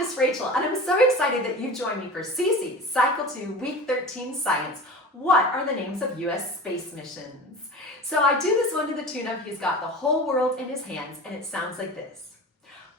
Miss Rachel, and I'm so excited that you joined me for CC, Cycle 2, Week 13 Science. What are the names of U.S. space missions? So I do this one to the tune of He's Got the Whole World in His Hands, and it sounds like this.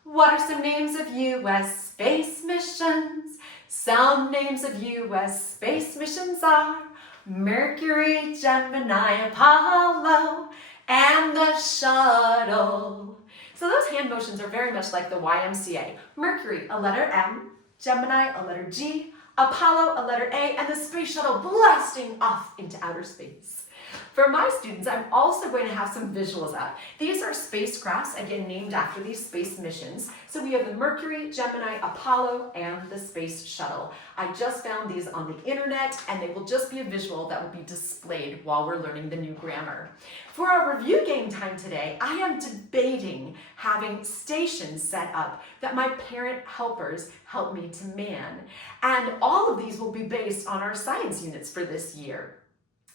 What are some names of U.S. space missions? Some names of U.S. space missions are Mercury, Gemini, Apollo, and the Shuttle. So those hand motions are very much like the YMCA. Mercury, a letter M, Gemini, a letter G, Apollo, a letter A, and the space shuttle blasting off into outer space. For my students, I'm also going to have some visuals up. These are spacecrafts, again, named after these space missions. So we have the Mercury, Gemini, Apollo, and the space shuttle. I just found these on the internet, and they will just be a visual that will be displayed while we're learning the new grammar. For our review game time today, I am debating having stations set up that my parent helpers help me to man. And all of these will be based on our science units for this year.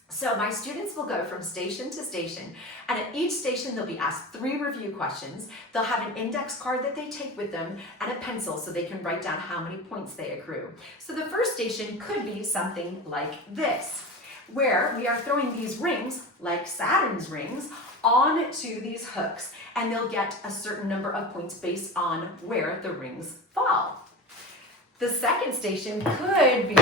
So my students will go from station to station, and at each station they'll be asked 3 review questions. They'll have an index card that they take with them and a pencil so they can write down how many points they accrue. So the first station could be something like this, where we are throwing these rings, like Saturn's rings, onto these hooks, and they'll get a certain number of points based on where the rings fall. The second station could be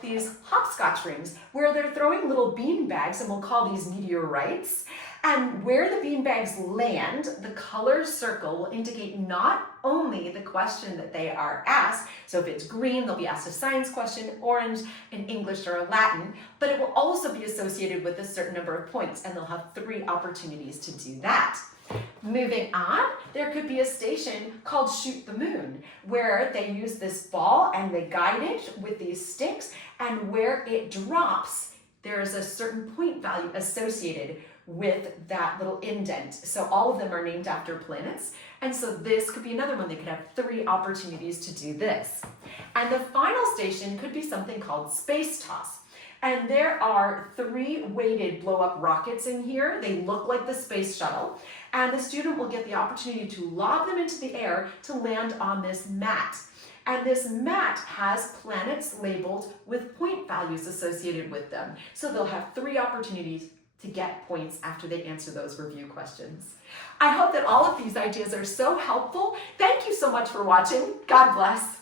these hopscotch rings, where they're throwing little bean bags, and we'll call these meteorites. And where the bean bags land, the color circle will indicate not only the question that they are asked, so if it's green, they'll be asked a science question, orange, an English or a Latin, but it will also be associated with a certain number of points, and they'll have 3 opportunities to do that. Moving on, there could be a station called Shoot the Moon, where they use this ball and they guide it with these sticks, and where it drops, there is a certain point value associated with that little indent. So all of them are named after planets, and so this could be another one. They could have 3 opportunities to do this. And the final station could be something called Space Toss. And there are 3 weighted blow-up rockets in here. They look like the space shuttle. And the student will get the opportunity to lob them into the air to land on this mat. And this mat has planets labeled with point values associated with them. So they'll have 3 opportunities to get points after they answer those review questions. I hope that all of these ideas are so helpful. Thank you so much for watching. God bless.